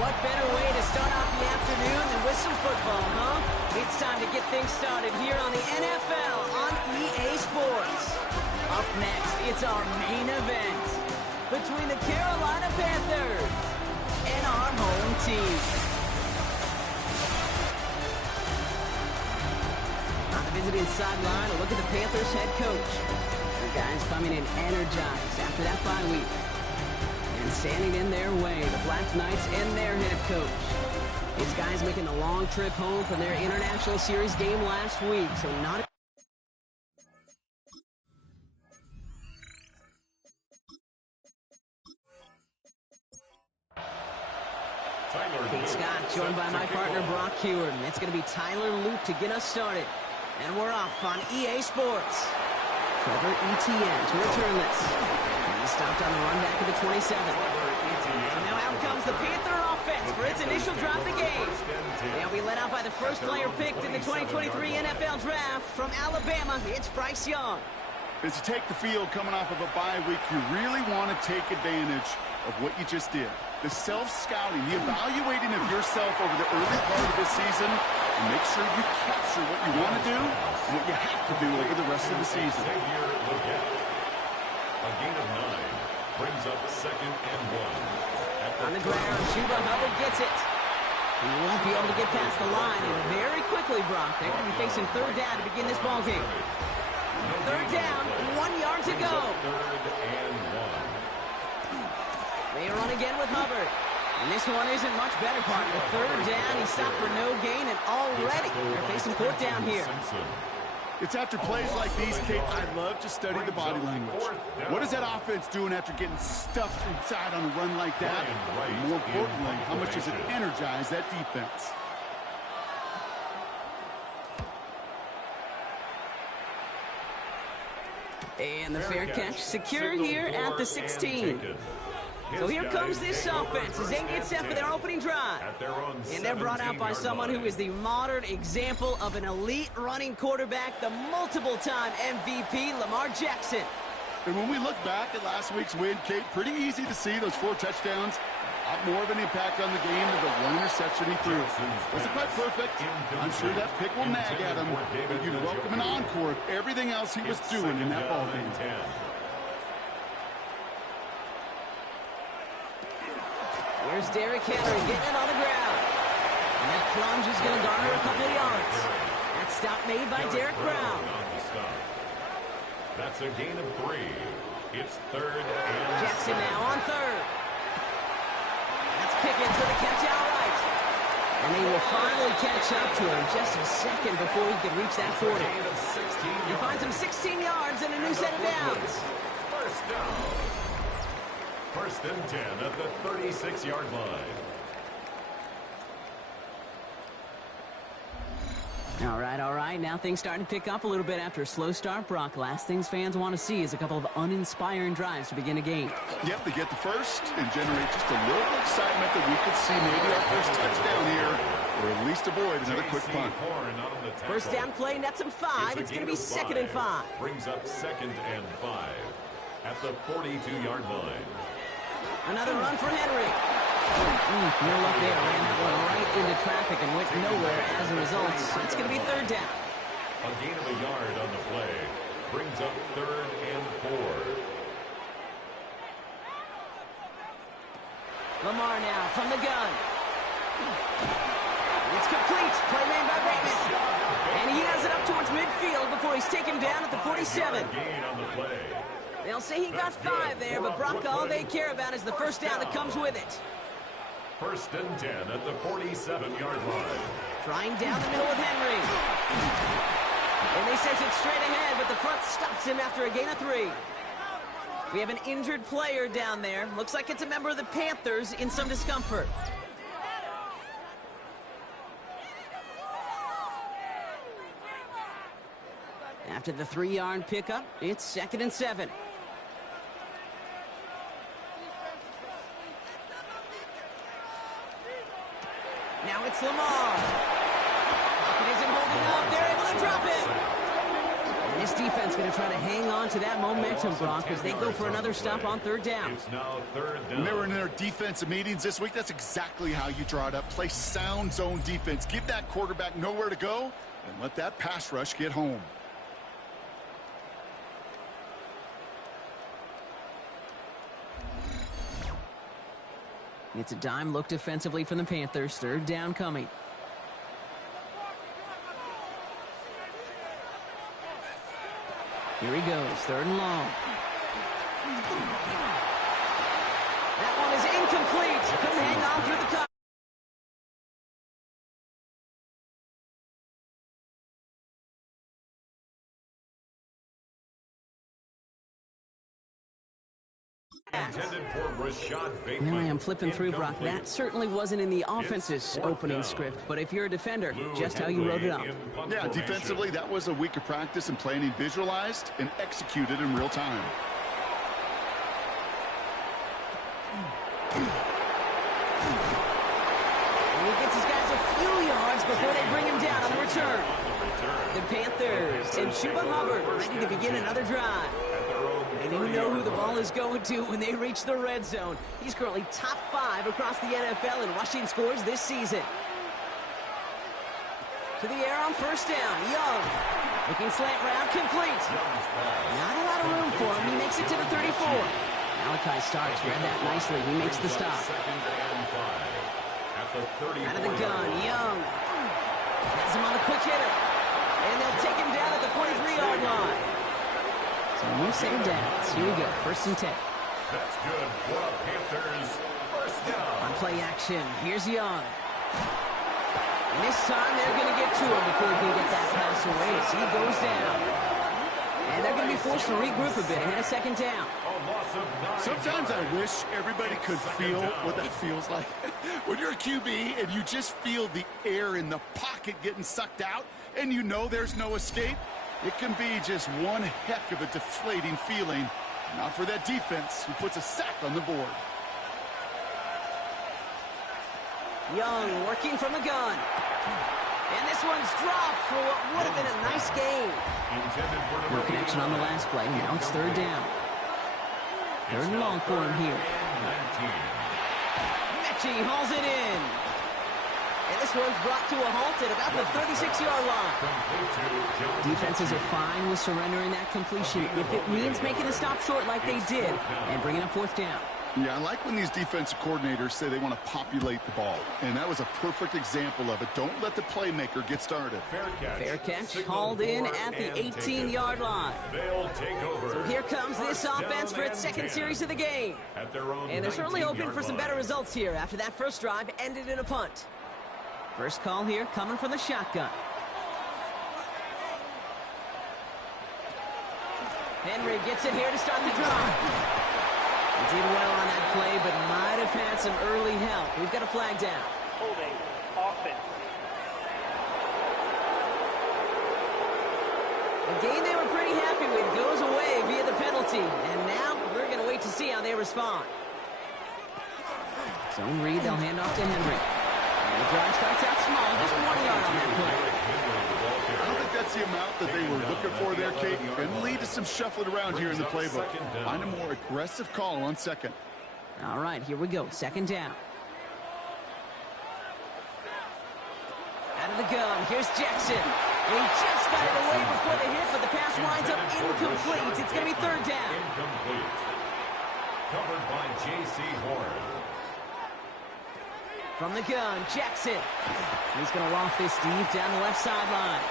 What better way to start off the afternoon than with some football, huh? It's time to get things started here on the NFL on EA Sports. Up next, it's our main event between the Carolina Panthers and our home team. On the visiting sideline, a look at the Panthers head coach. The guys coming in energized after that bye week. And standing in their way, the Black Knights and their head coach. These guys making the long trip home from their International Series game last week, so not... Kate Scott, joined by my partner Brock Heward. It's going to be Tyler Luke to get us started. And we're off on EA Sports. Trevor Etienne to return this. He stopped on the run back at the 27. And now out comes the Panther offense for its initial drive of the game. They'll be led out by the first player picked in the 2023 NFL Draft from Alabama. It's Bryce Young. As you take the field coming off of a bye week, you really want to take advantage of what you just did. The self-scouting, the evaluating of yourself over the early part of this season, and make sure you capture what you want to do and what you have to do over the rest of the season. A gain of 9 brings up 2nd and 1. On the ground, Chuba Hubbard gets it. He won't be able to get past the line, and very quickly, Brock, they're going to be facing 3rd down to begin this ballgame. 3rd down, 1 yard to go. 3rd and 1. They run again with Hubbard. And this one isn't much better, partner. 3rd down, he stopped for no gain, and already they're facing 4th down here. It's after plays like these, Kate, I love to study the body language. What is that offense doing after getting stuffed inside on a run like that? And more importantly, how much does it energize that defense? And the fair catch secured here at the 16. So here comes this offense as they get set for their opening drive. And they're brought out by someone who is the modern example of an elite running quarterback, the multiple-time MVP, Lamar Jackson. And when we look back at last week's win, Kate, pretty easy to see those 4 touchdowns. A lot more of an impact on the game than the 1 interception he threw. Wasn't quite perfect. I'm sure that pick will nag at him, but you'd welcome an encore of everything else he was doing in that ballgame. Here's Derrick Henry getting it on the ground. And that plunge is going to garner a couple of yards. That stop made by Derrick Brown. That's a gain of 3. It's 3rd and Jackson now on 3rd. That's Pickens with a catch outright. And they will finally catch up to him just a second before he can reach that 40. He finds him 16 yards and a new set of downs. First down. 1st and 10 at the 36-yard line. All right. Now things starting to pick up a little bit after a slow start, Brock. Last things fans want to see is a couple of uninspiring drives to begin a game. Yep, they get the first and generate just a little excitement that we could see maybe our first touchdown here, or at least avoid another quick punt. First down play, nets him 5. It's going to be 2nd and 5. Brings up 2nd and 5 at the 42-yard line. Another run for Henry. No luck there. Ran that one right into traffic and went nowhere as a result. So it's going to be 3rd down. A gain of a yard on the play. Brings up 3rd and 4. Lamar now from the gun. It's complete. Play made by Bateman. And he has it up towards midfield before he's taken down at the 47. Gain on the play. They'll say he got 5 there, but Brock, all they care about is the first down that comes with it. 1st and 10 at the 47-yard line. Trying down the middle with Henry. And they sent it straight ahead, but the front stops him after a gain of 3. We have an injured player down there. Looks like it's a member of the Panthers in some discomfort. After the 3-yard pickup, it's 2nd and 7. Now it's Lamar. Pocket isn't holding up. They're able to drop it. And this defense going to try to hang on to that momentum, Brock, as they go for another stop on third down. It's now third down. When they were in their defensive meetings this week, that's exactly how you draw it up. Play sound zone defense. Give that quarterback nowhere to go and let that pass rush get home. It's a dime look defensively from the Panthers. Third down coming. Here he goes, third and long. That one is incomplete. Couldn't hang on through the cover. Well, I am flipping through, Brock. That certainly wasn't in the offense's opening script, but if you're a defender, just how you wrote it up. Yeah, defensively, that was a week of practice and planning visualized and executed in real time. And he gets his guys a few yards before they bring him down on the return. The Panthers and Chuba Hubbard ready to begin another drive. And you know who the ball is going to when they reach the red zone. He's currently top 5 across the NFL in rushing scores this season. To the air on first down. Young. Looking slant route, complete. Not a lot of room for him. He makes it to the 34. Malachi Starks read that nicely. He makes the stop. Out of the gun, Young. Has him on a quick hitter. And they'll take him down at the 43-yard line. So no second downs. Here we go, first and 10. That's good for the Panthers. First down. On play action, here's Young. And this time they're going to get to him before he can get that pass away as he goes down. And they're going to be forced to regroup a bit ahead of second down. Sometimes I wish everybody could feel what that feels like. When you're a QB and you just feel the air in the pocket getting sucked out and you know there's no escape, it can be just one heck of a deflating feeling. Not for that defense who puts a sack on the board. Young working from the gun. And this one's dropped for what would have been a nice gain. No connection on the last play. Now it's third down. Third and long for him here. Mechie hauls it in. And this one's brought to a halt at about the 36-yard line. Defenses are fine with surrendering that completion if it means making a stop short like they did and bringing up fourth down. Yeah, I like when these defensive coordinators say they want to populate the ball. And that was a perfect example of it. Don't let the playmaker get started. Fair catch, hauled in at the 18-yard line. They'll take over. So here comes this offense for its second series of the game. And they're certainly hoping for some better results here after that first drive ended in a punt. First call here coming from the shotgun. Henry gets it here to start the drive. He did well on that play, but might have had some early help. We've got a flag down. Holding offense. The game they were pretty happy with goes away via the penalty. And now we're going to wait to see how they respond. Zone read, they'll hand off to Henry. And the drive starts out small, just 1 yard on that play. I don't think that's the amount that they were looking for there, Kate. And lead to some shuffling around here in the playbook. Find a more aggressive call on second. All right, here we go. Second down. Out of the gun. Here's Jackson. And he just got it away before the hit, but the pass winds up incomplete. It's going to be third down. Incomplete. Covered by J.C. Horn. From the gun, Jackson. He's going to loft this deep down the left sideline.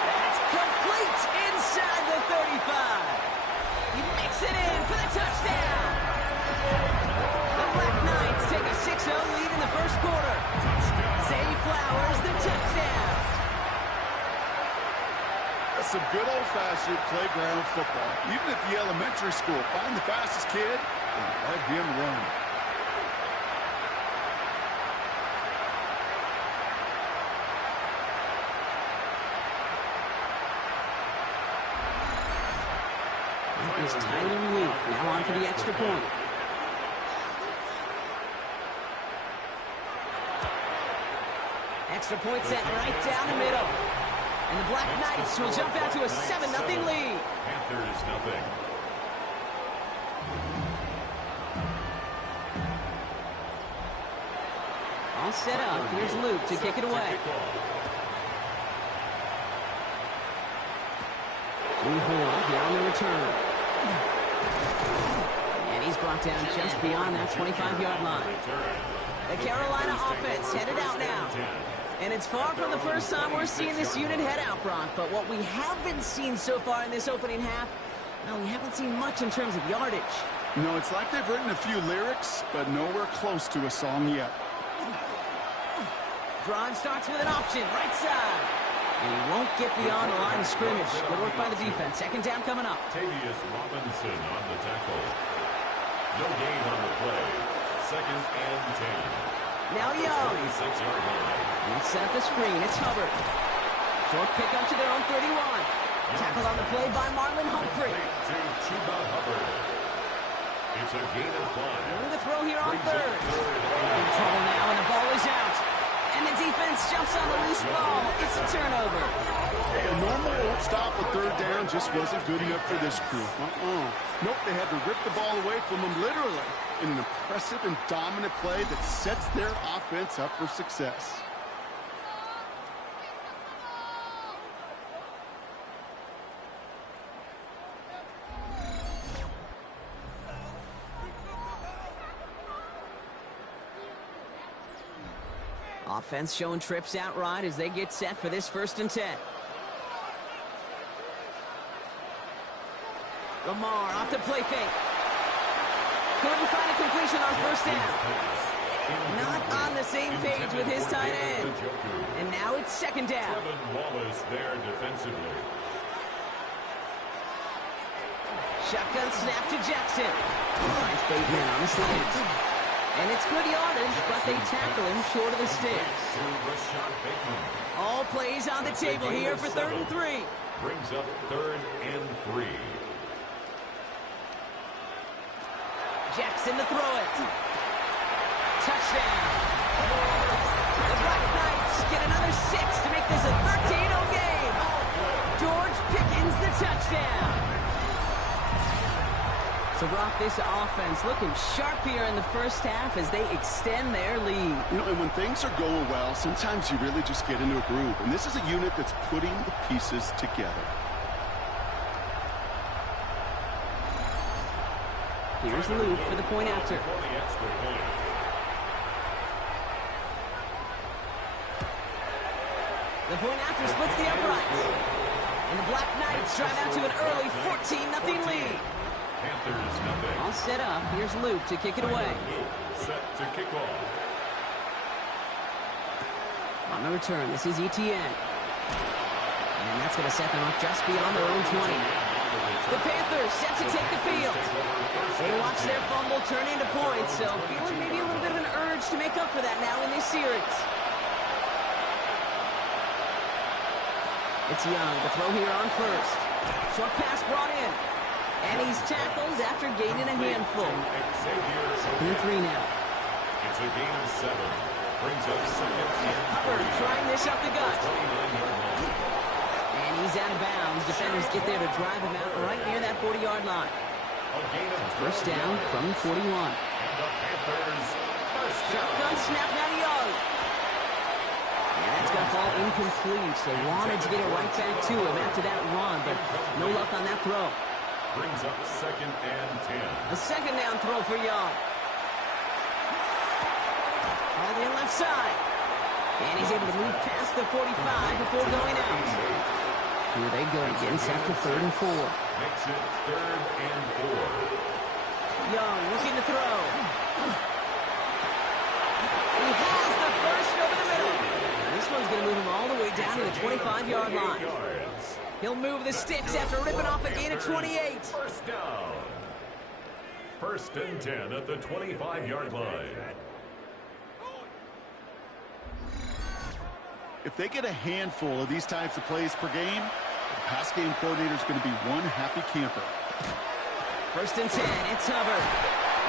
That's complete inside the 35. He makes it in for the touchdown. The Black Knights take a 6-0 lead in the first quarter. Zay Flowers, the touchdown. That's some good old-fashioned playground football. Even at the elementary school, find the fastest kid and let him run. Is Tyler Luke now on for the extra point. Extra point set right down the middle. And the Black Knights will jump out to a 7-0 lead. Panthers nothing. All set up. Here's Luke to kick it away. Horn here on the return. And he's brought down just beyond that 25-yard line. The Carolina offense headed out now. And it's far from the first time we're seeing this unit head out, Brock. But what we haven't seen so far in this opening half, well, we haven't seen much in terms of yardage. No, it's like they've written a few lyrics, but nowhere close to a song yet. Drive starts with an option, right side. And he won't get beyond the line of scrimmage. Good work by the defense. Second down coming up. Tavius Robinson on the tackle. No gain on the play. Second and 10. Now Young. 36-yard line. Let's set up the screen. It's Hubbard. Short pick up to their own 31. Tackled on the play by Marlon Humphrey. To Chuba Hubbard. It's a gain of 5. The throw here on third. In trouble now, and the ball is out. And the defense jumps on the loose ball. It's a turnover. Hey, a normal stop at third down just wasn't good enough for this crew. Nope, they had to rip the ball away from them literally in an impressive and dominant play that sets their offense up for success. Offense showing trips outright as they get set for this 1st and 10. Lamar off the play fake. Couldn't find a completion on 1st down. Not on the same page with his tight end. And now it's 2nd down. Kevin Wallace there defensively. Shotgun snap to Jackson. Finds Bateman on the slant. And it's good yardage, but they tackle him short of the sticks. All plays on the table here for 3rd and 3. Brings up 3rd and 3. Jackson to throw it. Touchdown. The Black Knights get another 6 to make this a 13-0 game. George Pickens the touchdown. So, Brock, this offense looking sharp here in the 1st half as they extend their lead. You know, and when things are going well, sometimes you really just get into a groove. And this is a unit that's putting the pieces together. Here's Luke for the point after. The point after splits the uprights. And the Black Knights drive out to an early 14-0 lead. Panthers nothing. All set up. Here's Luke to kick it away. Set to kick off. On the return, this is ETN. And that's going to set them up just beyond their own 20. The Panthers set to take the field. They watch their fumble turn into points, so feeling maybe a little bit of an urge to make up for that now in this series. It's Young, the throw here on 1st. Short pass brought in. And he's tackled after gaining a handful. 2nd and 3 now. It's a gain of 7. Brings up 2nd and 3. Hubbard trying this up the gut. And he's out of bounds. Defenders get there to drive him out right near that 40-yard line. First down from the 41. Shotgun snap now to Young. And that's going to fall incomplete. They wanted to get it right back to him after that run, but no luck on that throw. Brings up 2nd and 10. A 2nd down throw for Young. All the left side. And he's able to move past the 45 before going out. Here they go, getting set for 3rd and 4. Makes it 3rd and 4. Young looking to throw. He has the first over the middle. And this one's going to move him all the way down to the 25-yard line. He'll move the sticks after ripping off a gain of 28. First down. 1st and 10 at the 25-yard line. If they get a handful of these types of plays per game, the pass game coordinator is going to be one happy camper. 1st and 10, it's Hubbard.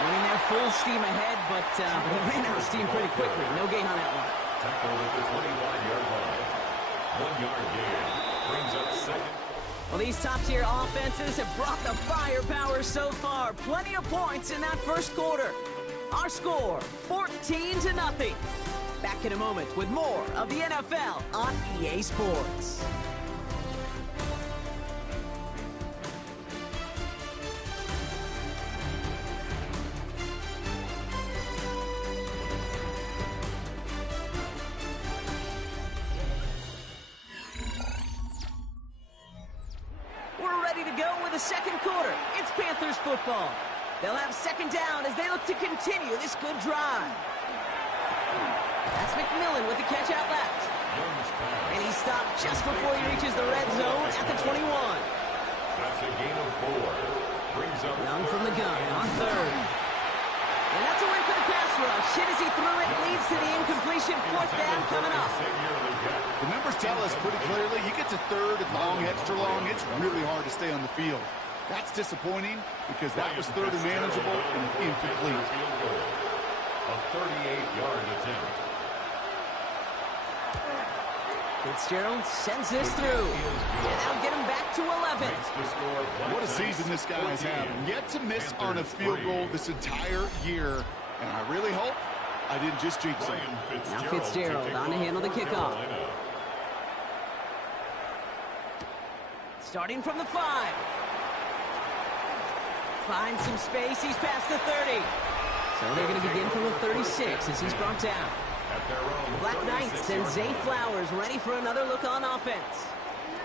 Winning there full steam ahead, but he ran out of steam pretty quickly. No gain on that one. Tackled at the 25-yard line. 1 yard gain. Brings up second. Well, these top-tier offenses have brought the firepower so far. Plenty of points in that first quarter. Our score, 14-0. Back in a moment with more of the NFL on EA Sports. We're ready to go with the second quarter. It's Panthers football. They'll have second down as they look to continue this good drive. That's McMillan with the catch out left. And he stopped just before he reaches the red zone at the 21. That's a gain of 4. Brings up Young from the gun on third. And that's a win for the pass rush. Hit as he threw it, leads to the incompletion. Fourth down coming up. The numbers tell us pretty clearly, you get to third and long, extra long, it's really hard to stay on the field. That's disappointing because that was third and manageable and incomplete. A 38-yard attempt. Fitzgerald sends this through. And that'll get him back to 11. What a season this guy's having. Yet to miss on a field goal this entire year. And I really hope I didn't just jinx him. Now Fitzgerald on to handle the kickoff. Starting from the 5. Finds some space. He's past the 30. So they're going to begin from the 36 as he's brought down. The Black Knights send Zay Flowers ready for another look on offense.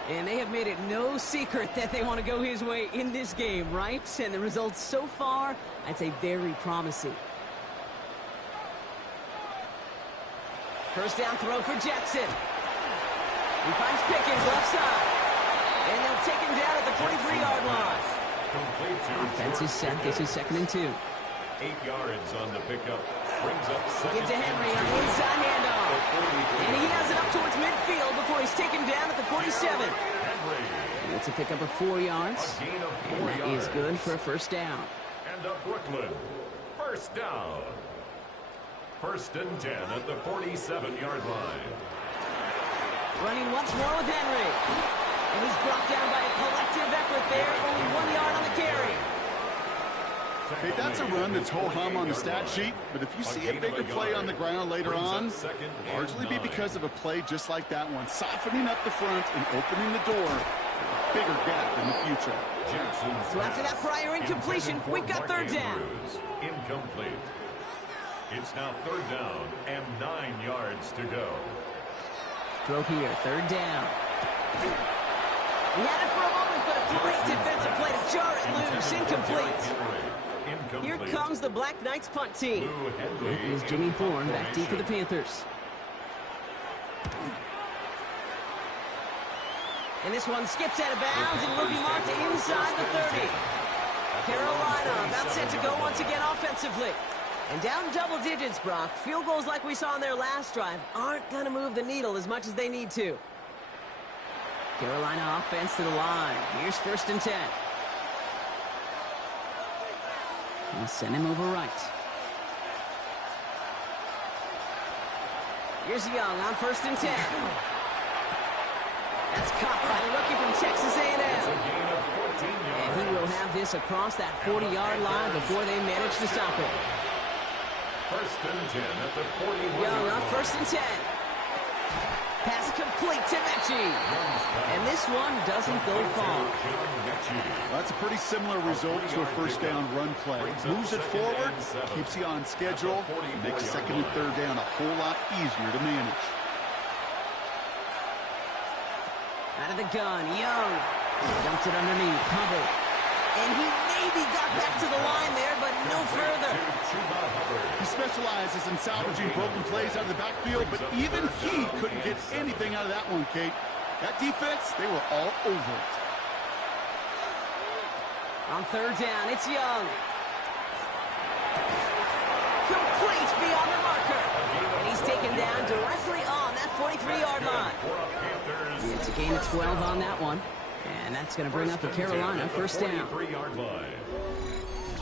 And they have made it no secret that they want to go his way in this game, right? And the results so far, I'd say very promising. First down throw for Jackson. He finds Pickens left side. And they'll take him down at the 43-yard line. Offense is set. This is 2nd and 2. 8 yards on the pickup. Brings up second. Get to Henry on the inside handoff. And he has it up towards midfield before he's taken down at the 47. And it's a pickup of 4 yards. And that is good for a first down. And up Brooklyn. First down. 1st and 10 at the 47-yard line. Running once more with Henry. And he's brought down by a collective effort there. Only 1 yard on the carry. Okay, that's a run that's ho-hum on the stat sheet, but if you see a bigger play on the ground later on, it'll largely be because of a play just like that one, softening up the front and opening the door for a bigger gap in the future. So after that prior incompletion, we've got third down. Incomplete. It's now third down and 9 yards to go. Throw here, third down. He had it for a moment, but a great defensive play to jar it loose. Incomplete. Here comes the Black Knights punt team. It is Jimmy Horn back deep for the Panthers. And this one skips out of bounds and will be marked inside the 30. Carolina about set to go once again offensively. And down double digits, Brock. Field goals like we saw on their last drive aren't going to move the needle as much as they need to. Carolina offense to the line. Here's 1st and 10. And send him over right. Here's Young on 1st and 10. That's caught by the rookie from Texas A&M. And he will have this across that 40-yard line before they manage to stop it. 1st and 10 at the 41. Young on 1st and 10. Pass complete to Mechie. And this one doesn't go far. That's a pretty similar result to a first down run play. Moves it forward, keeps you on schedule, makes 2nd and 3rd down a whole lot easier to manage. Out of the gun, Young. Dumps it underneath, Hubbard. And he maybe got back to the line there, but no further. He specializes in salvaging broken plays out of the backfield, but even he couldn't get anything out of that one, Kate. That defense, they were all over it. On 3rd down, it's Young. Complete beyond the marker. And he's taken down directly on that 43-yard line. It's a gain of 12 on that one. And that's going to bring up a Carolina first down.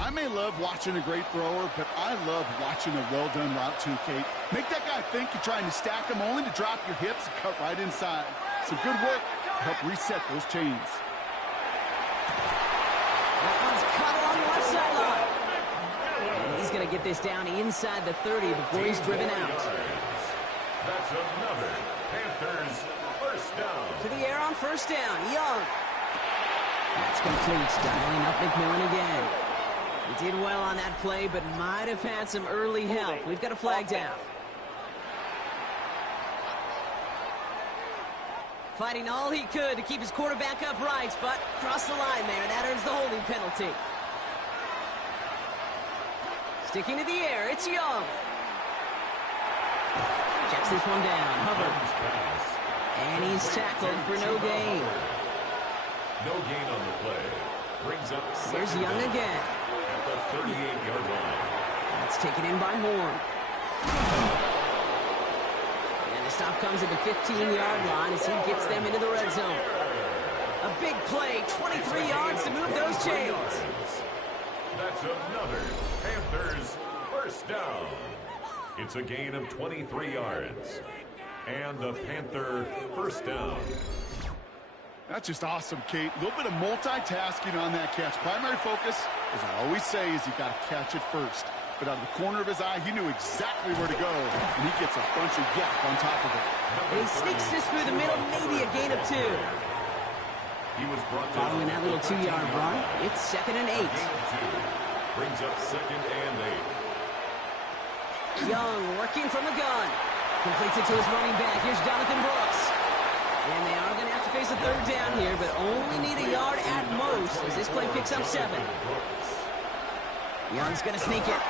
I may love watching a great thrower, but I love watching a well-done route too, Kate. Make that guy think you're trying to stack him only to drop your hips and cut right inside. Some good work help reset those chains. That one's caught along the left sideline. And he's going to get this down inside the 30 before he's driven out. That's another Panthers first down. To the air on first down. Young. That's complete. Dialing up McMillan again. He did well on that play, but might have had some early help. We've got a flag down. Fighting all he could to keep his quarterback upright, but crossed the line there, and that earns the holding penalty. Sticking to the air, it's Young. Checks this one down, Hubbard. And he's tackled for no gain. No gain on the play. Brings up Here's Young again. At the 38-yard line. That's taken in by Horn. And the stop comes at the 15-yard line as he gets them into the red zone. A big play, 23 yards to move those chains. That's another Panthers first down. It's a gain of 23 yards. And a Panther first down. That's just awesome, Kate. A little bit of multitasking on that catch. Primary focus, as I always say, is you got to catch it first. But out of the corner of his eye, he knew exactly where to go, and he gets a bunch of yak on top of it. And he sneaks this through the middle, maybe a gain of 2. He was brought down. Following that little 2-yard run, it's 2nd and 8. Brings up 2nd and 8. Young working from the gun. Completes it to his running back. Here's Jonathan Brooks. And they are going to have to face a 3rd down here, but only need a yard at most as this play picks up 7. Young's going to sneak it.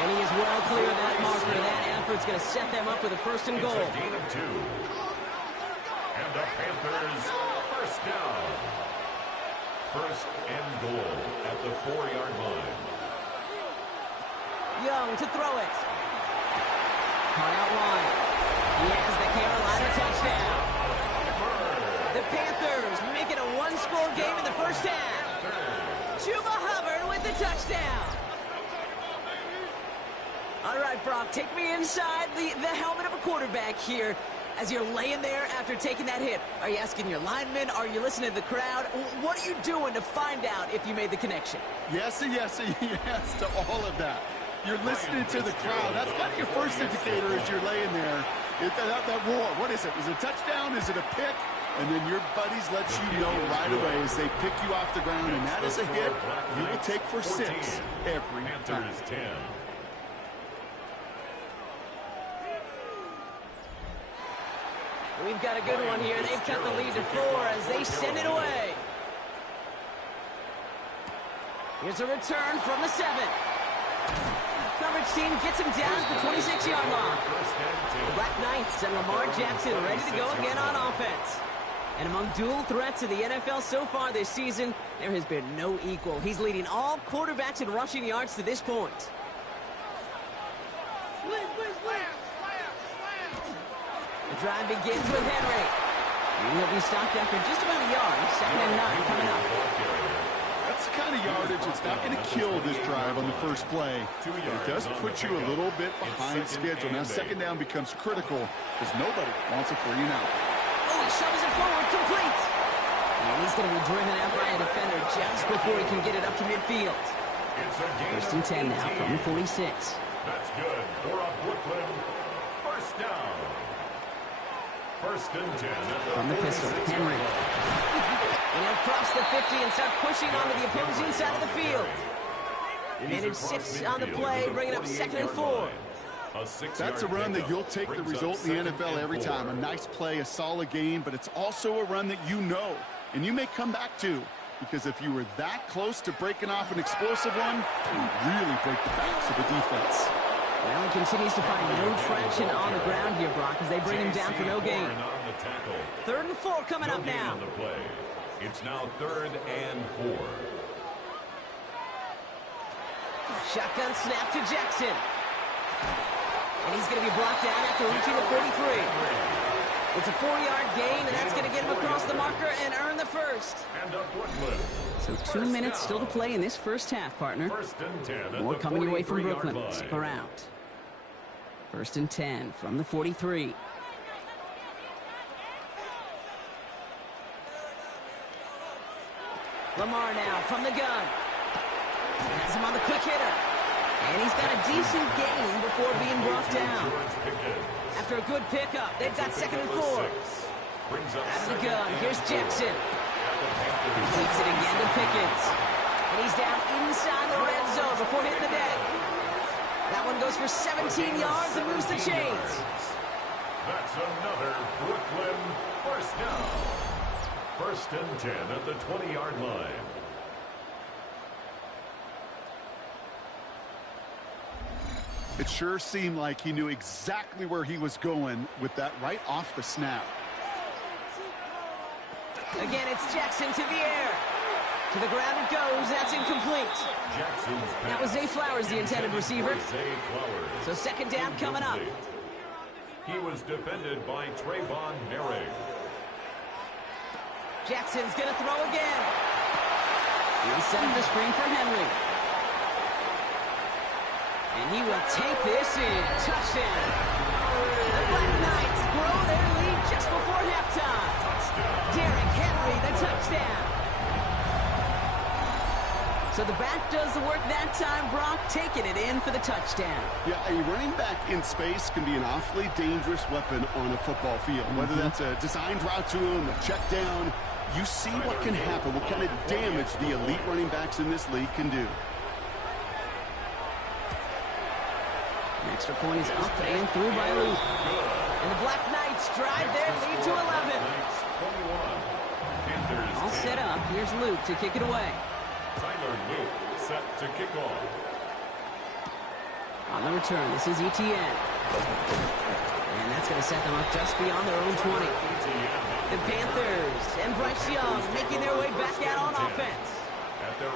And he is well clear of that marker. That effort's going to set them up with a 1st and goal. It's a gain of 2. And the Panthers first down. 1st and goal at the 4-yard line. Young to throw it. Caught out wide. He has the Carolina touchdown. The Panthers make it a 1-score game in the first half. Chuba Hubbard with the touchdown. All right, Brock, take me inside the helmet of a quarterback here as you're laying there after taking that hit. Are you asking your linemen? Are you listening to the crowd? What are you doing to find out if you made the connection? Yes, and yes, and yes to all of that. You're listening to the crowd. That's kind of your first indicator as you're laying there. That roar, what is it? Is it a touchdown? Is it a pick? And then your buddies let you know right away as they pick you off the ground, and that is a hit you will take for 6 every time. 10. We've got a good one here. They've cut the lead to 4 as they send it away. Here's a return from the 7. Coverage team gets him down at the 26-yard line. The Black Knights and Lamar Jackson ready to go again on offense. And among dual threats in the NFL so far this season, there has been no equal. He's leading all quarterbacks in rushing yards to this point. The drive begins with Henry. And he'll be stopped after just about a yard. 2nd and 9 coming up. That's the kind of yardage that's not going to kill this drive on the first play. But it does put you a little bit behind schedule. Now 2nd down becomes critical because nobody wants a 3 and out. Oh, he shoves it forward, complete. And he's going to be driven out by a defender just before he can get it up to midfield. It's a gain 1st and 10 now from the 46. That's good for a Brooklyn first down. 1st and 10 from the pistol, Henry. And he'll cross the 50 and start pushing onto the opposing side of the field. He managed 6 on the play, bringing up 2nd and 4. That's a run that you'll take the result in the NFL every time. A nice play, a solid game, but it's also a run that you know, and you may come back to, because if you were that close to breaking off an explosive one, you really break the backs of the defense. Well, he continues to find no traction on the ground here, Brock, as they bring him down for no gain. 3rd and 4 coming up now. It's now 3rd and 4. Shotgun snap to Jackson. And he's going to be brought down after reaching the 43. It's a 4-yard gain, and that's going to get him across the marker and earn the 1st. So 2 minutes still to play in this first half, partner. More coming your way from Brooklyn. Stick around. 1st and 10 from the 43. Lamar now from the gun. Has him on the quick hitter. And he's got a decent gain before being brought down. After a good pickup, they've got 2nd and 4. Out of the gun, here's Jackson. Beats it again to Pickens. And he's down inside the red zone before hitting the deck. That one goes for 17 yards and moves the chains. That's another Brooklyn first down. 1st and 10 at the 20-yard line. It sure seemed like he knew exactly where he was going with that right off the snap. Again, it's Jackson to the air. To the ground it goes. That's incomplete. That was Zay Flowers, the intended receiver. So 2nd down coming up. He was defended by Trayvon Merrick. Jackson's going to throw again. He set up the screen for Henry. And he will take this in. Touchdown. The Black Knights grow their lead just before halftime. Derrick Henry, the touchdown. So the back does the work that time, Brock, taking it in for the touchdown. Yeah, a running back in space can be an awfully dangerous weapon on a football field. Whether that's a designed route to him, a check down, you see what can happen, what kind of damage the elite running backs in this league can do. The extra point is up and through by Luke. And the Black Knights drive their lead to 11. All set up. Here's Luke to kick it away. Tyler Luke set to kick off. On the return, this is ETN. And that's going to set them up just beyond their own 20. The Panthers and Bryce Young making their way back out on offense.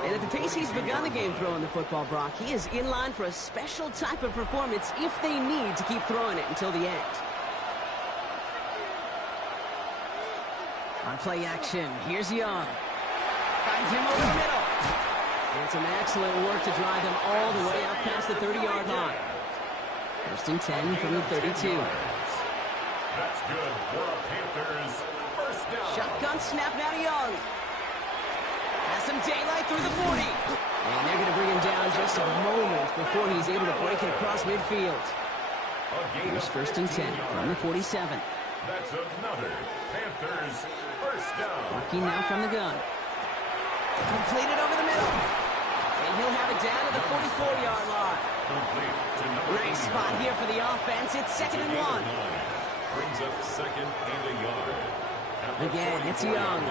And at the pace he's begun the game throwing the football, Brock, he is in line for a special type of performance if they need to keep throwing it until the end. On play action, here's Young. Finds him over the middle. And some excellent work to drive them all the way up past the 30-yard line. 1st and 10 from the 32. That's good for a Panthers first down. Shotgun snap now to Young. Has some daylight through the 40. And they're going to bring him down just a moment before he's able to break it across midfield. Here's 1st and 10 from the 47. That's another Panthers first down. Lucky now from the gun. Completed over the middle. And he'll have it down to the 44-yard line. Nice spot here for the offense. It's 2nd and 1. Brings up 2nd and a yard. Again, it's Young.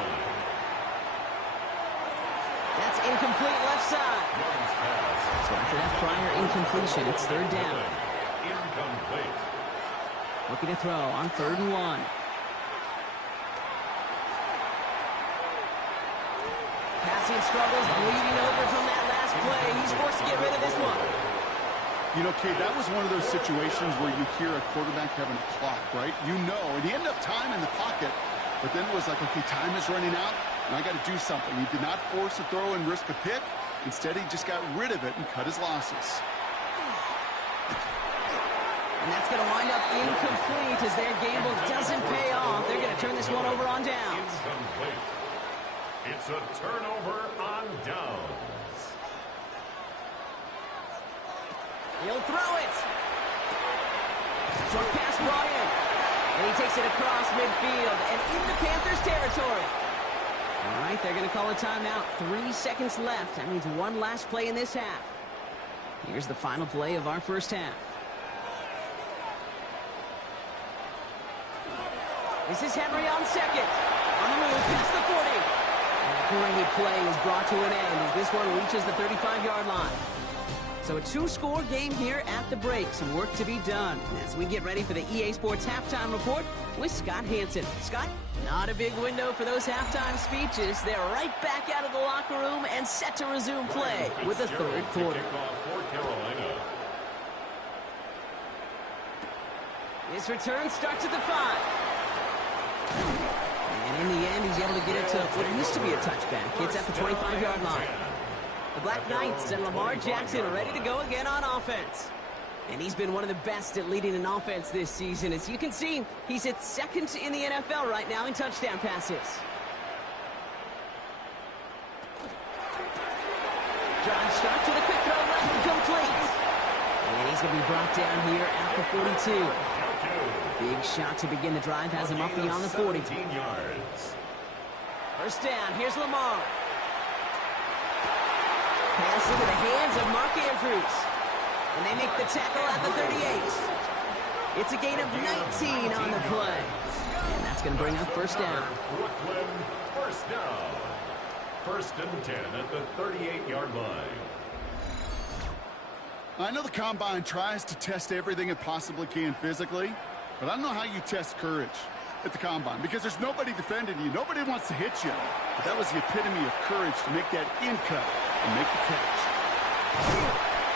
That's incomplete left side. So after that prior incompletion, it's 3rd down. Incomplete. Looking to throw on 3rd and 1. Passing struggles, bleeding over from that last play. He's forced to get rid of this one. You know, Kate, that was one of those situations where you hear a quarterback having a clock, right? You know, and he ended up time in the pocket, but then it was like, okay, time is running out, and I got to do something. He did not force a throw and risk a pick. Instead, he just got rid of it and cut his losses. And that's going to wind up incomplete as their gamble doesn't pay off. They're going to turn this one over on downs. Incomplete. It's a turnover on downs. He'll throw it. Short pass brought in. And he takes it across midfield and into Panthers territory. All right, they're going to call a timeout. 3 seconds left. That means one last play in this half. Here's the final play of our first half. This is Henry on 2nd. On the move, past the 40. And a great play is brought to an end as this one reaches the 35-yard line. So a 2-score game here at the break. Some work to be done as we get ready for the EA Sports Halftime Report with Scott Hansen. Scott, not a big window for those halftime speeches. They're right back out of the locker room and set to resume play with the 3rd quarter. This return starts at the 5. And in the end, he's able to get it to what used to be a touchback. It's at the 25-yard line. The Black Knights and Lamar Jackson are ready to go again on offense. And he's been one of the best at leading an offense this season. As you can see, he's at 2nd in the NFL right now in touchdown passes. Drive starts with a quick throw left, complete. And he's going to be brought down here at the 42. Big shot to begin the drive has him up beyond the 40. Yards. First down, here's Lamar. Pass into the hands of Mark Andrews. And they make the tackle at the 38. It's a gain of 19 on the play. And that's going to bring up first down. Brooklyn, first down. First and 10 at the 38-yard line. I know the Combine tries to test everything it possibly can physically, but I don't know how you test courage at the Combine because there's nobody defending you. Nobody wants to hit you. But that was the epitome of courage to make that in cut and make the catch.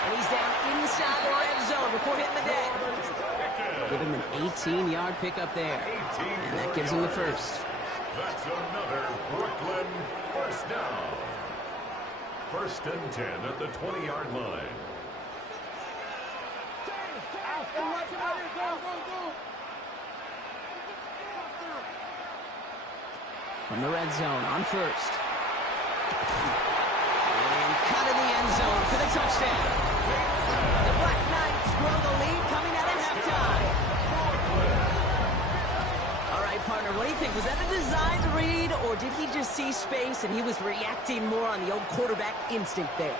And he's down inside the red zone before hitting the deck. Give him an 18-yard pickup there. And that gives him the first. That's another Brooklyn first down. First and 10 at the 20-yard line. From the red zone on first. And cut in the end zone for the touchdown. The Black Knights grow the lead coming out of halftime. All right, partner, what do you think? Was that a designed read, or did he just see space and he was reacting more on the old quarterback instinct there?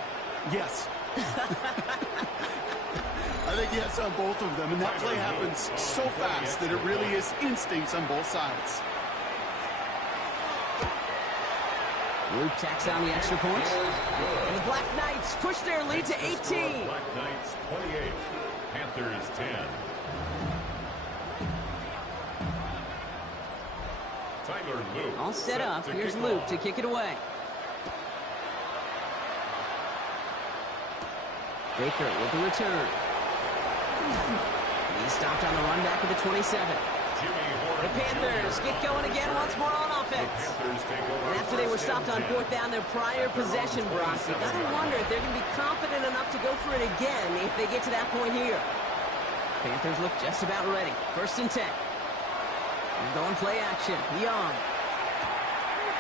Yes. I think yes on both of them, and that play happens so fast that it really is instincts on both sides. Luke tacks on the extra point. And the Black Knights push their lead to 18. Black Knights 28, Panthers 10. Tyler Luke. All set up. Here's Luke to kick it away. Baker with the return. He's stopped on the run back at the 27. The Panthers get going again once more on offense. And after they were stopped on fourth down their prior possession, Brock, you got to wonder if they're going to be confident enough to go for it again if they get to that point here. Panthers look just about ready. First and 10. They're going play action. Young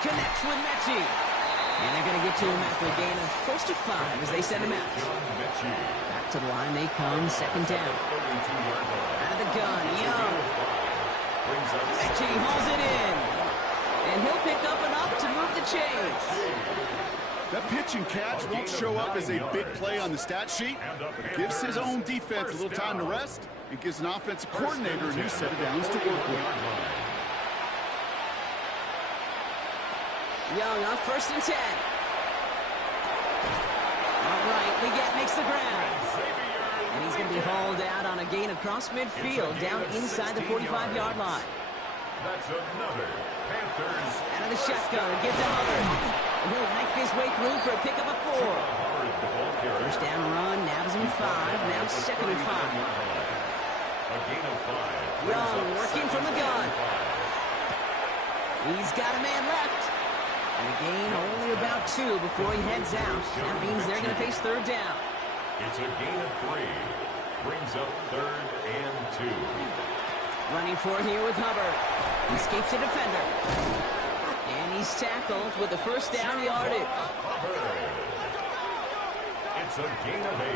connects with Mechie. And they're going to get to him after a gain of close to 5 as they send him out. Back to the line they come, second down. Out of the gun, Young. Mechie hauls it in. And he'll pick up enough to move the chains. That pitch and catch won't show up as a big play on the stat sheet, but it gives his own defense a little time to rest. It gives an offensive coordinator a new set of downs to work with. Young on first and 10. All right, Leggett makes the ground. And he's going to be hauled out on a gain across midfield down inside the 45-yard line. That's another Panthers. Out of the shotgun, give to Hubbard. And he'll make his way through for a pickup of 4. First down run, nabs him 5. Now second and 5. A gain of 5. Young working from the gun. He's got a man left. And a gain only about 2 before he heads out. That means they're going to face third down. It's a gain of 3. Brings up third and 2. Running for it here with Hubbard. He escapes a defender. And he's tackled with the first down yardage. Hubbard. It's a gain of 8.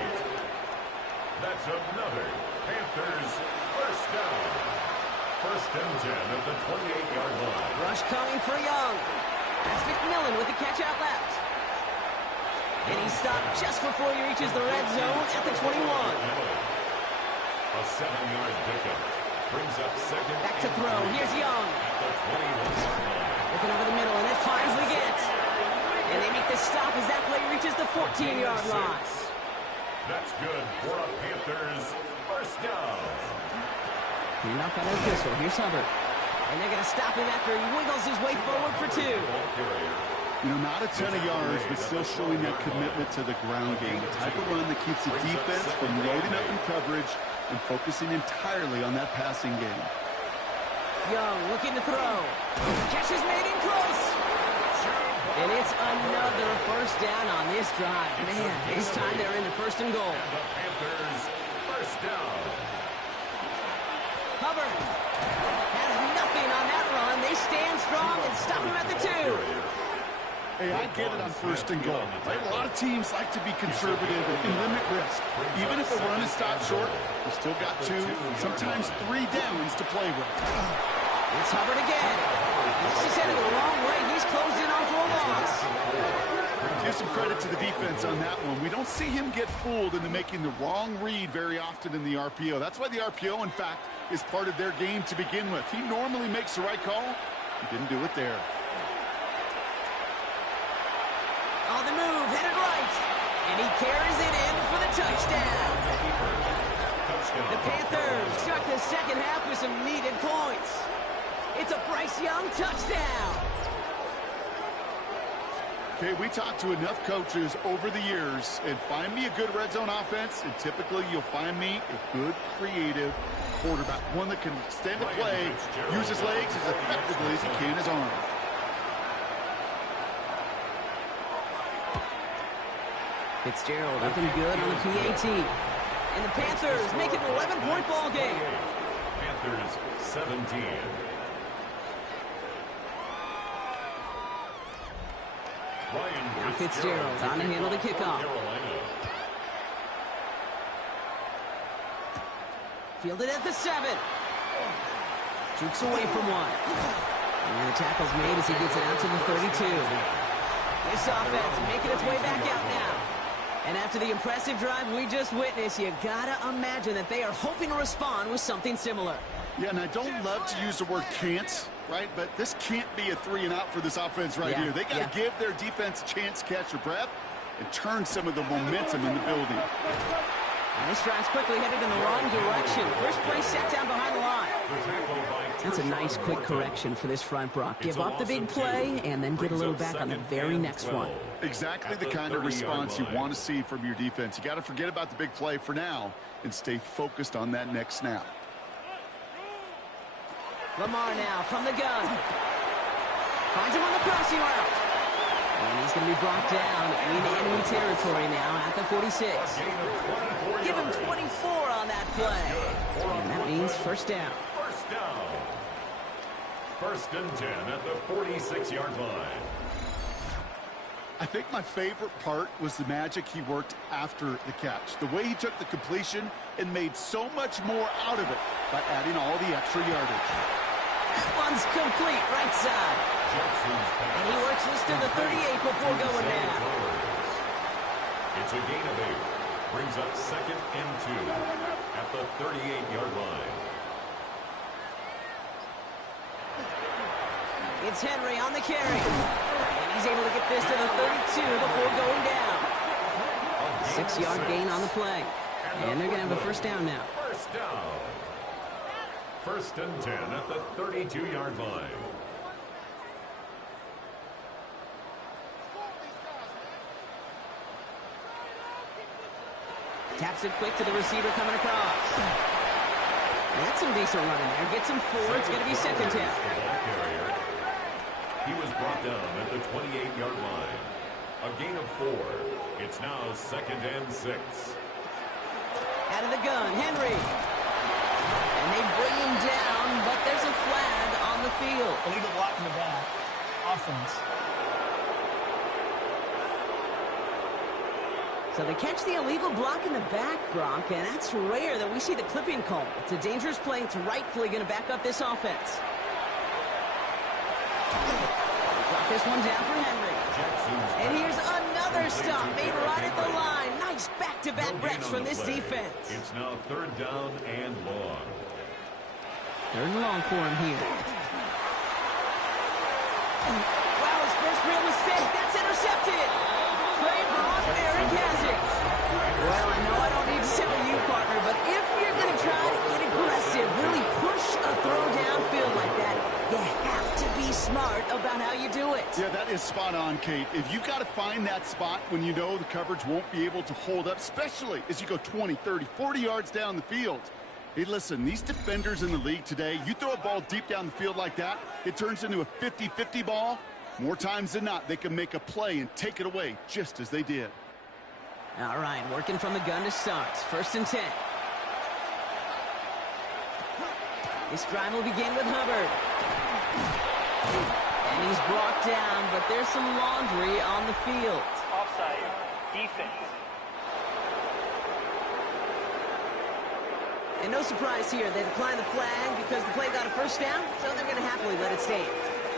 That's another Panthers first down. First and 10 at the 28-yard line. Rush coming for Young. That's McMillan with the catch out left. And he's stopped just before he reaches the red zone at the 21. A 7-yard pickup. Brings up second. Back to throw. Here's Young. At the 21-yard line. Looking over the middle, and it finds Leggett. And they make the stop as that play reaches the 14-yard line. That's good for a Panthers first down. Hand off on their pistol. Here's Hubbard. And they're going to stop him after he wiggles his way forward for 2. You know, not a ton of yards, but still showing that commitment to the ground game. The type of run that keeps the defense from loading up in coverage and focusing entirely on that passing game. Young looking to throw. Catch is made in close. And it's another first down on this drive. Man, this time they're in the first and goal. And the Panthers first down. Hubbard has nothing on that run. They stand strong and stop him at the 2. Hey, I get it on first and goal. Right? A lot of teams like to be conservative and limit risk. Even if a run is stopped short, you still got 2, sometimes 3 downs to play with. It's Hubbard again. He's headed the wrong way. He's closed in on for a loss. Give some credit to the defense on that one. We don't see him get fooled into making the wrong read very often in the RPO. That's why the RPO, in fact, is part of their game to begin with. He normally makes the right call. He didn't do it there. On the move, headed right. And he carries it in for the touchdown. The Panthers start the second half with some needed points. It's a Bryce Young touchdown. Okay, we talked to enough coaches over the years, and find me a good red zone offense, and typically you'll find me a good, creative quarterback, one that can stand the play, use his legs as effectively as he can his arm. Fitzgerald up and good on the PAT. And the Panthers make it an 11-point ball game. Panthers 17. Now Fitzgerald on to handle the kickoff. Fielded at the 7. Jukes away from one. And the tackle's made as he gets it out to the 32. This offense making its way back out now. And after the impressive drive we just witnessed, you gotta imagine that they are hoping to respond with something similar. Yeah, and I don't love to use the word can't, right? But this can't be a 3-and-out for this offense right here. They got to give their defense a chance to catch their breath and turn some of the momentum in the building. And this drive's quickly headed in the wrong direction. First play set down behind the line. That's a nice quick correction for this front, Brock. Give up the big play and then get a little back on the very next one. Exactly the kind of response you want to see from your defense. You got to forget about the big play for now and stay focused on that next snap. Lamar now from the gun. Finds him on the crossing route. And he's going to be brought down in enemy territory now at the 46. Give him 24 on that play. And that means first down. First down. First and 10 at the 46-yard line. I think my favorite part was the magic he worked after the catch. The way he took the completion and made so much more out of it by adding all the extra yardage. That one's complete right side. And he works this to the 38 before going down. It's a gain of 8. Brings up second and 2 at the 38-yard line. It's Henry on the carry. And he's able to get this to the 32 before going down. 6-yard gain on the play. And they're going to have a first down now. First down. First and 10 at the 32-yard line. Taps it quick to the receiver coming across. That's some decent running there. Gets him 4. It's going to be second down. He was brought down at the 28-yard line. A gain of 4. It's now second and 6. Out of the gun, Henry. And they bring him down, but there's a flag on the field. Illegal block in the back. Offense. So they catch the illegal block in the back, Gronk, and that's rare that we see the clipping call. It's a dangerous play. It's rightfully going to back up this offense. Drop this one down for Henry. And here's another stop made right at the line. Nice back-to-back reps from this defense. It's now third down and long. Third and long for him here. Wow, his first real mistake. That's intercepted. Play ball, Eric has it. Well, I know I don't need to tell you, partner, but if you're going to try to get aggressive, really push a throw downfield like that, you have to be smart about how you do it. Yeah, that is spot on, Kate. If you've got to find that spot when you know the coverage won't be able to hold up, especially as you go 20, 30, 40 yards down the field. Hey, listen, these defenders in the league today, you throw a ball deep down the field like that, it turns into a 50-50 ball. More times than not, they can make a play and take it away, just as they did. All right, working from the gun to start. First and 10. This drive will begin with Hubbard. And he's brought down, but there's some laundry on the field. Offside. Defense. And no surprise here, they decline the flag because the play got a first down, so they're going to happily let it stand.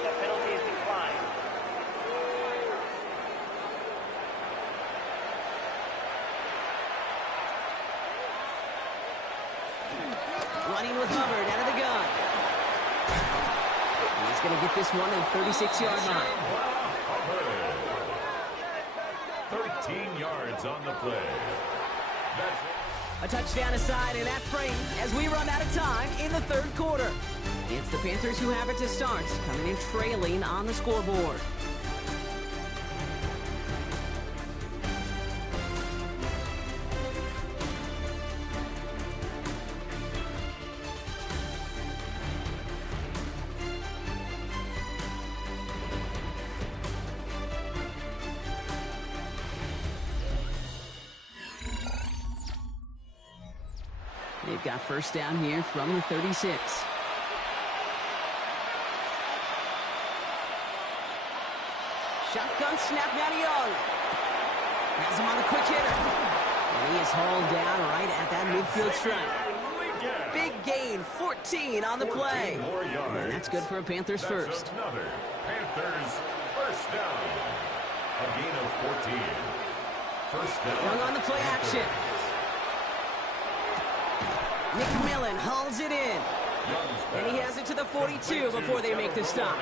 That penalty is declined. Running with Hubbard out of the gun. And he's going to get this one to the 36-yard line. 13 yards on the play. A touchdown aside in that frame as we run out of time in the third quarter. It's the Panthers who have it to start, coming in trailing on the scoreboard. They've got first down here from the 36. Shotgun snap now to Young. Has him on the quick hitter. And he is hauled down right at that midfield stripe. Big gain, 14 on the play. And that's good for a Panthers first. Another Panthers first down. A gain of 14. First down. Young on the play action. McMillan hauls it in. And he has it to the 42 before they make the stop.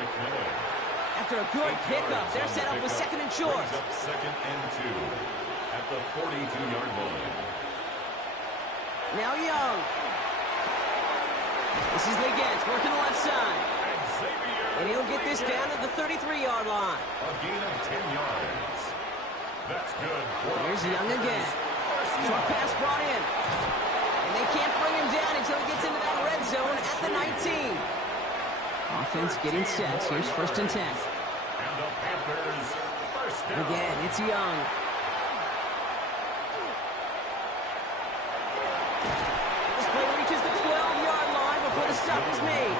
After a good pickup, they're set up with second and short. Second and 2 at the 42-yard line. Now Young. This is Liggett working the left side. And he'll get this down to the 33-yard line. A gain of 10 yards. That's good. Here's Young again. Short pass brought in. And they can't bring him down until he gets into that red zone at the 19. Offense getting set. Here's first and 10. And the Panthers first down. Again, it's Young. This play reaches the 12-yard line before the stop is made.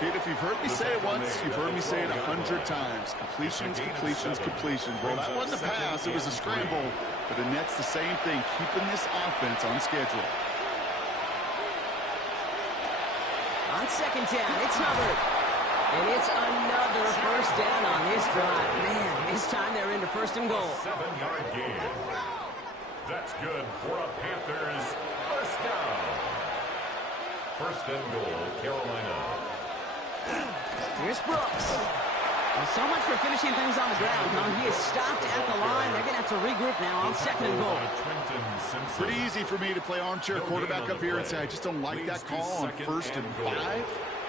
Kid, if you've heard me say it once, you've heard me say it 100 times. Completions, completions, completions. Well, that wasn't a pass. It was a scramble. But the Nets, the same thing, keeping this offense on schedule. On second down, it's Hubbard. And it's another first down on this drive. Man, this time they're into first and goal. 7-yard gain. That's good for a Panthers first down. First and goal, Carolina. Here's Brooks. Well, so much for finishing things on the ground, huh? He is stopped at the line. They're going to have to regroup now on second and goal. Pretty easy for me to play armchair quarterback up here and say I just don't like that call on first and 5,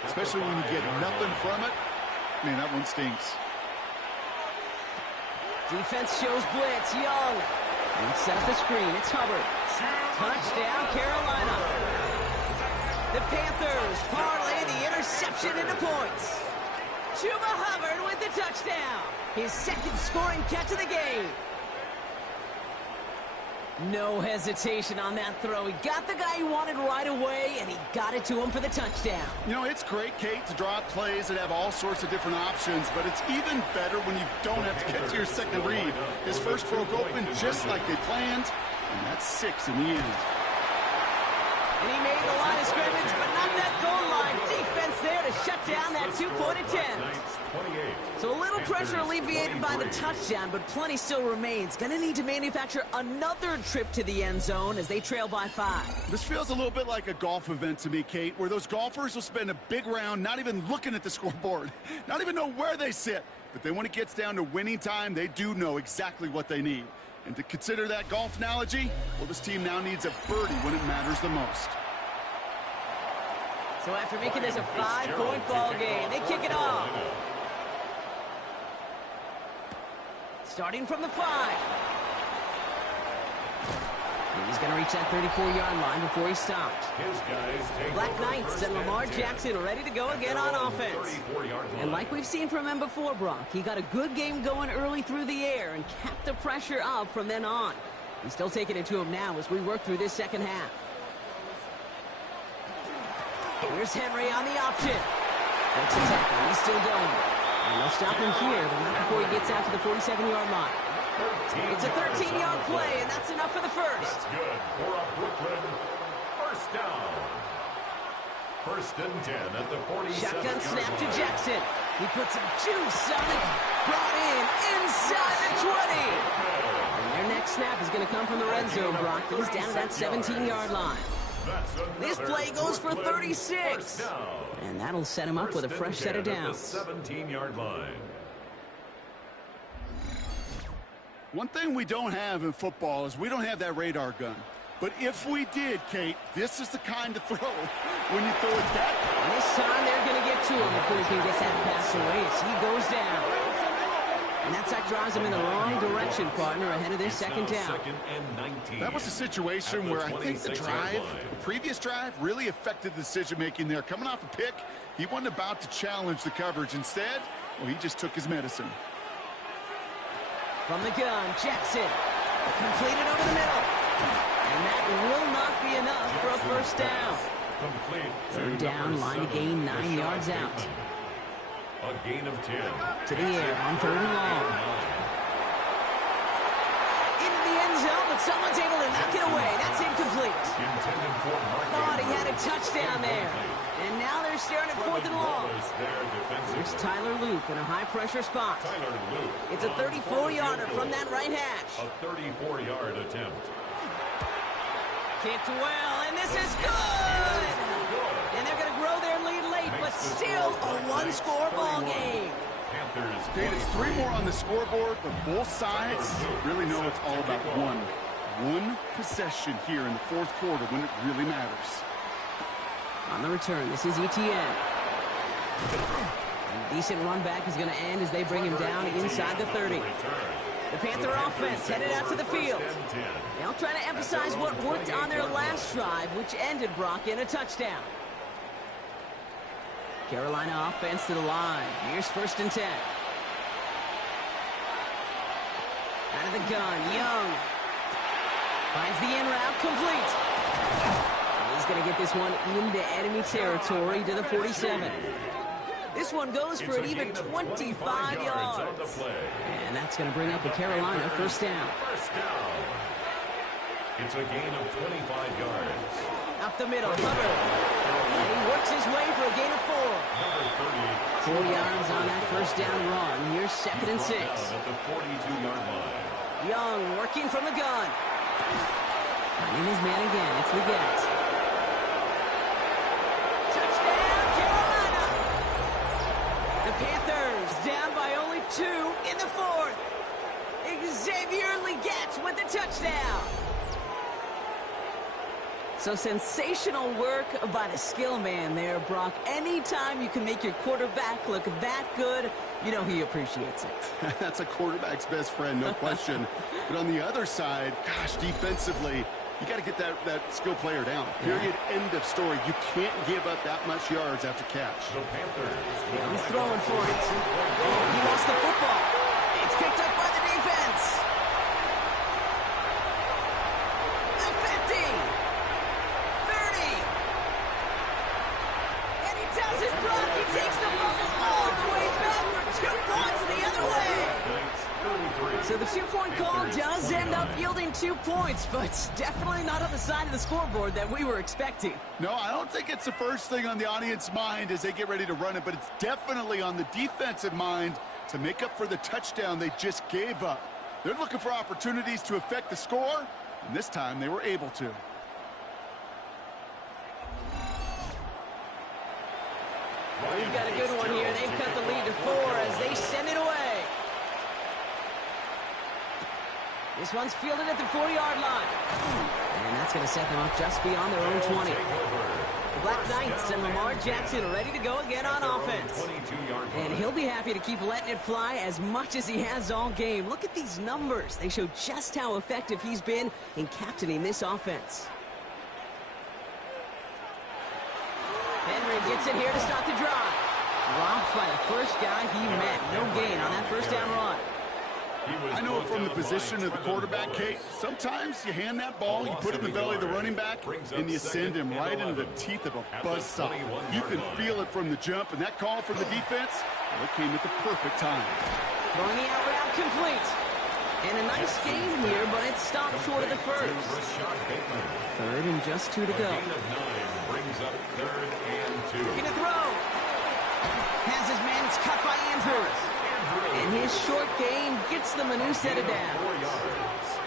especially when you get nothing from it. Man, that one stinks. Defense shows blitz. Young. And set up the screen. It's Hubbard. Touchdown, Carolina. The Panthers parlay the interception into points. Chuba Hubbard with the touchdown. His second scoring catch of the game. No hesitation on that throw. He got the guy he wanted right away, and he got it to him for the touchdown. You know, it's great, Kate, to draw up plays that have all sorts of different options, but it's even better when you don't have to get to your second read. His first broke open just like they planned, and that's 6 in the end. And he made the line of scrimmage, but not that goal line. Defense there to shut down that two-point attempt. So a little pressure alleviated by the touchdown, but plenty still remains. Going to need to manufacture another trip to the end zone as they trail by 5. This feels a little bit like a golf event to me, Kate, where those golfers will spend a big round not even looking at the scoreboard, not even know where they sit. But then when it gets down to winning time, they do know exactly what they need. And to consider that golf analogy, well, this team now needs a birdie when it matters the most. So after making this a 5-point ball game, they kick it off. Starting from the 5. And he's going to reach that 34-yard line before he stopped. Black Knights and Lamar Jackson ready to go again on offense. And like we've seen from him before, Brock, he got a good game going early through the air and kept the pressure up from then on. He's still taking it to him now as we work through this second half. Here's Henry on the option. Breaks a tackle. He's still going. And they'll stop him here, but not before he gets out to the 47-yard line. It's a 13-yard play, and that's enough for the first. That's good for a Brooklyn first down. First and 10 at the 47. Shotgun snap to Jackson. He puts some juice on it. Brought in inside the 20. And their next snap is going to come from the red zone, Brock. He's down at that 17-yard line. This play goes for 36. And that'll set him up with a fresh set of downs. 17-yard line. One thing we don't have in football is we don't have that radar gun. But if we did, Kate, this is the kind of throw when you throw it that. And this time they're going to get to him before he can get that pass away as he goes down. And that sack drives him in the wrong direction, partner, ahead of this second down. That was a situation where I think the previous drive, really affected the decision-making there. Coming off a pick, he wasn't about to challenge the coverage. Instead, well, he just took his medicine. From the gun, Jackson. Completed over the middle. And that will not be enough for a first down. Third down, line to gain 9 yards out. A gain of 10. To the air on third and long. Into the end zone, but someone's able to knock it away. That's incomplete. Thought he had a touchdown there. And now they're staring at fourth and long. Here's Tyler Luke in a high-pressure spot. It's a 34-yarder from that right hash. A 34-yard attempt. Kicked well, and this is good! And they're going to grow their lead late, but still a one-score ball game. Kate, it's 3 more on the scoreboard, but both sides really know it's all about one possession here in the fourth quarter when it really matters. On the return, this is Etienne. And a decent run back is going to end as they bring him down inside the 30. The Panther offense headed out to the field. They'll try to emphasize what worked on their last drive, which ended, Brock, in a touchdown. Carolina offense to the line. Here's first and 10. Out of the gun, Young. Finds the in route, complete. He's going to get this one into enemy territory to the 47. This one goes for an even 25 yards. And that's going to bring up a Carolina first down. It's a gain of 25 yards. Up the middle, Hubbard. And he works his way for a gain of 4. 4 yards on that first down run. Here's second and 6. At the 42-yard line. Young working from the gun. Finding his man again. It's Leggett. Touchdown, Carolina! The Panthers down by only 2 in the fourth. Xavier Leggett with the touchdown. So sensational work by the skill man there, Brock. Anytime you can make your quarterback look that good, you know he appreciates it. That's a quarterback's best friend, no question. But on the other side, gosh, defensively, you got to get that skill player down. Period, end of story. You can't give up that much yards after catch. The Panthers. Young's throwing for it. Oh, he lost the football. It's picked up by the defense. The 50. 30. And he does it, Brock. He takes the ball all the way back for 2 points the other way. So the 2-point call does end up yielding 2 points, but it's definitely not on the side of the scoreboard that we were expecting. No, I don't think it's the first thing on the audience mind as they get ready to run it, but it's definitely on the defensive mind to make up for the touchdown they just gave up. They're looking for opportunities to affect the score, and this time they were able to. We've got a good one here. They've cut the lead to 4 as they send it away. This one's fielded at the 4-yard line. And that's going to set them up just beyond their own 20. The Black Knights and Lamar Jackson ready to go again on offense. And he'll be happy to keep letting it fly as much as he has all game. Look at these numbers. They show just how effective he's been in captaining this offense. Henry gets it here to start the drive. Dropped by the first guy he met. No gain on that first down run. I know from the position of the quarterback, Kate, sometimes you hand that ball, you put it in the belly of the running back, and you send him right into the teeth of a buzzsaw. You can feel it from the jump, and that call from the defense, well, it came at the perfect time. Throwing the out route complete. And a nice gain here, but it stopped short of the first. Third and just 2 to go. Brings up 3rd and 2. Looking to throw. Has his man. It's cut by Andrews. And his short gain gets them a new set of downs. 4 yards.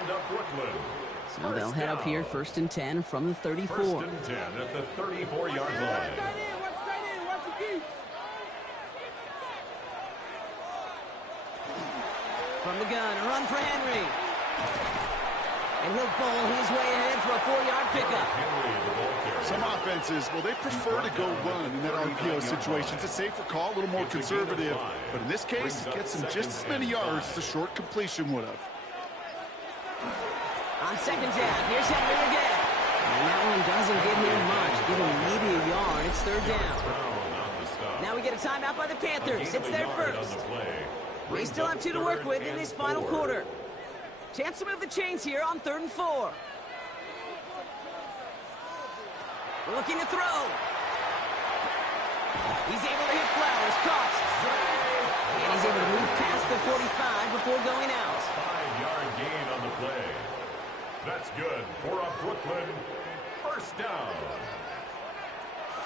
And up Brooklyn. So they'll head up here 1st and 10 from the 34. 1st and 10 at the 34-yard line. From the gun, a run for Henry. And he'll bowl his way ahead for a 4-yard pickup. Some offenses, well, they prefer to go run in that RPO situation. It's a safer call, a little more conservative. But in this case, it gets him just as many yards as a short completion would have. On 2nd down, here's Henry again. And that one doesn't give him much. Give him maybe a yard. It's 3rd down. Now we get a timeout by the Panthers. It's their first. We still have 2 to work with in this final quarter. Chance to move the chains here on 3rd and 4. Looking to throw. He's able to hit Flowers. Caught. And he's able to move past the 45 before going out. 5-yard gain on the play. That's good for a Brooklyn 1st down.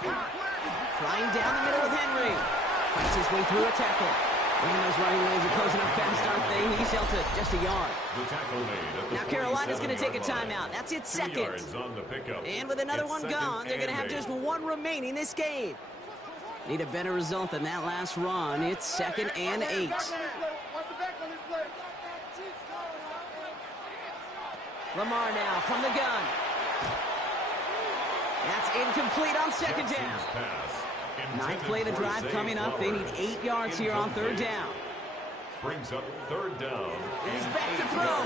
Flying down the middle with Henry. Fights his way through a tackle. Man, those running lanes are closing up fast, aren't they? He's held to just a yard. The tackle made at the Now Carolina's going to take a timeout. That's its 2 second. yards on the pickup. And with another one gone, they're going to have just 1 remaining this game. Need a better result than that last run. It's 2nd and 8. Lamar now from the gun. That's incomplete on 2nd down. 9th play of the drive coming up. They need 8 yards here on 3rd down. Brings up 3rd down. He's back to throw.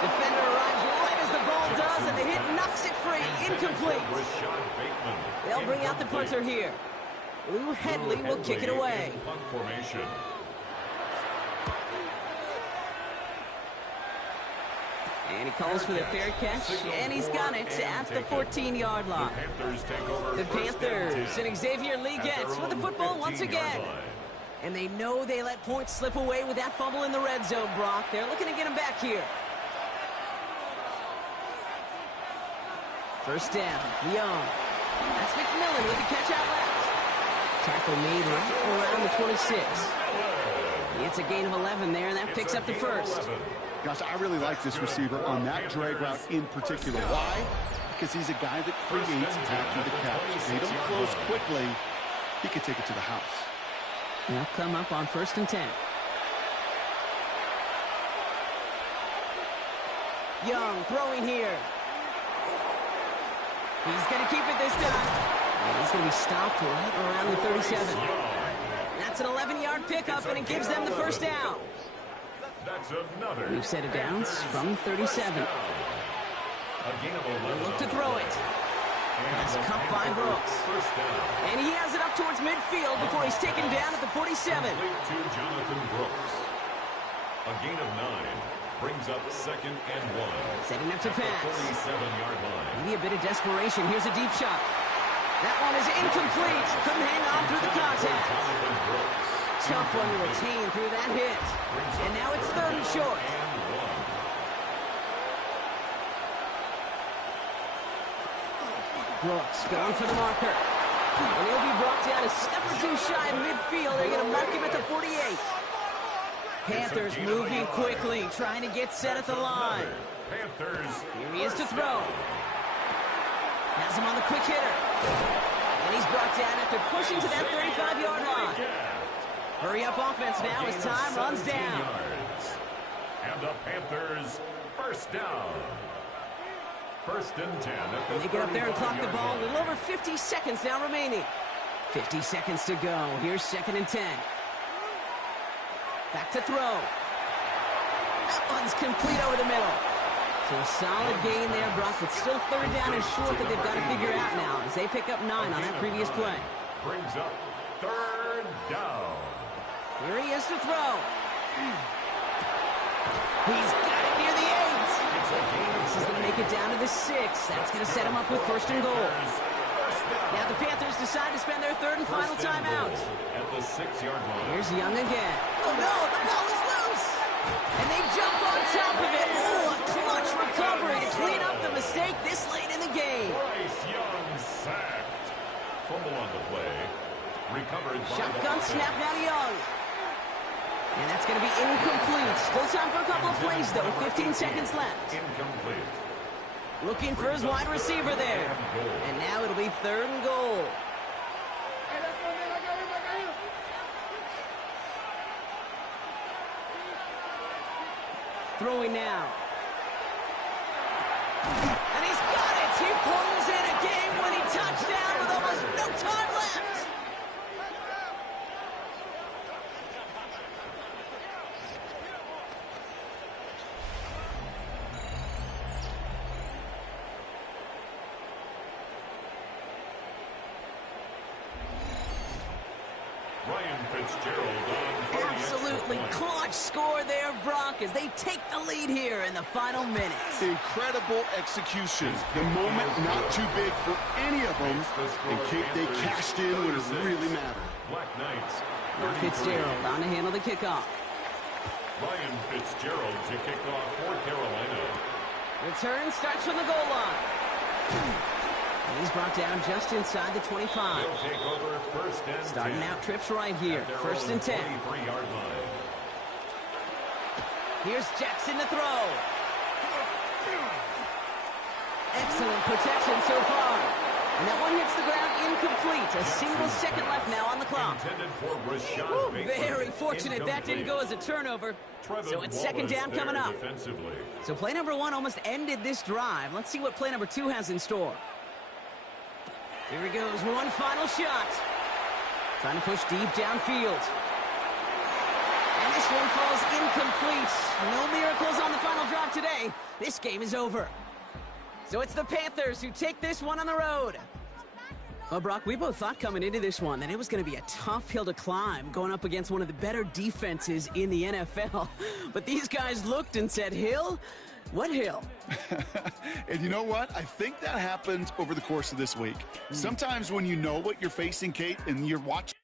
Defender arrives right as the ball does, and the hit knocks it free. Incomplete. They'll bring out the punter here. Lou Headley will kick it away. Punt formation. And he calls for the fair catch, and he's got it at the 14-yard line. The Panthers and Xavier Lee gets with the football once again. And they know they let points slip away with that fumble in the red zone, Brock. They're looking to get him back here. 1st down, Young. That's McMillan with the catch out left. Tackle made right around the 26. It's a gain of 11 there, and that picks up the first. Gosh, I really like this receiver on that drag route in particular. Why? Because he's a guy that creates after the catch. If they don't close quickly, he could take it to the house. They'll come up on 1st and 10. Young throwing here. He's going to keep it this time. And he's going to be stopped right around the 37. That's an 11-yard pickup, and it gives them the 1st down. That's another. New set of downs from 37. They'll look to throw it. That's cut by Brooks. And he has it up towards midfield before he's taken down at the 47. To Jonathan Brooks. A gain of 9 brings up 2nd and 1. Setting up to pass. 47-yard line. Maybe a bit of desperation. Here's a deep shot. That one is incomplete. Couldn't hang on through the contact. Jonathan Brooks. Tough one to retain through that hit. And now it's 3rd and short. Brooks going for the marker. And he'll be brought down a step or 2 shy of midfield. They're going to mark him at the 48. Panthers moving quickly, trying to get set at the line. Panthers. Here he is to throw. Has him on the quick hitter. And he's brought down after pushing to that 35-yard line. Hurry up offense now as time runs down. And the Panthers 1st down. 1st and 10. They get up there and clock the ball. A little over 50 seconds now remaining. 50 seconds to go. Here's 2nd and 10. Back to throw. That one's complete over the middle. So a solid gain there, Brock, but still 3rd down and short that they've got to figure out now as they pick up 9 on that previous play. Brings up 3rd down. Here he is to throw. He's got it near the 8. This is going to make it down to the 6. That's going to set him up with first and goal. Now the Panthers decide to spend their third and final timeout. At the 6-yard line. Here's Young again. Oh no, the ball is loose! And they jump on top of it. Oh, a clutch recovery to clean up the mistake this late in the game. Bryce Young sacked. Fumble on the play. Recovered by Shotgun the snap now to Young. And that's going to be incomplete. Still time for a couple of plays, though. 15 seconds left. Incomplete. Looking for his wide receiver there. And now it'll be third and goal. Throwing now. And he's got it. He pulls in a game-winning touchdown with almost no time left. Ryan Fitzgerald on for the Absolutely extra point. clutch score there, Brock, as they take the lead here in the final minutes. Incredible execution. The moment not too big for any of them. And they cashed in when it really mattered. Black Knights. Fitzgerald on to handle the kickoff. Ryan Fitzgerald to kick off for Carolina. Return starts from the goal line. And he's brought down just inside the 25. They'll take over first and Starting 10. out trips right here. At their First own and 10. 23-yard line. Here's Jackson to throw. Excellent protection so far. And that one hits the ground incomplete. A single second left now on the clock. Intended for Rashad Woo, Bateman. very fortunate that didn't go as a turnover. Trevin So it's second Wallace down there coming up. defensively. So play number 1 almost ended this drive. Let's see what play number 2 has in store. Here he goes, one final shot. Trying to push deep downfield. And this one falls incomplete. No miracles on the final drive today. This game is over. So it's the Panthers who take this one on the road. Well, Brock, we both thought coming into this one that it was going to be a tough hill to climb going up against one of the better defenses in the NFL. But these guys looked and said, Hill? What hill? And you know what? I think that happened over the course of this week. Sometimes when you know what you're facing, Kate, and you're watching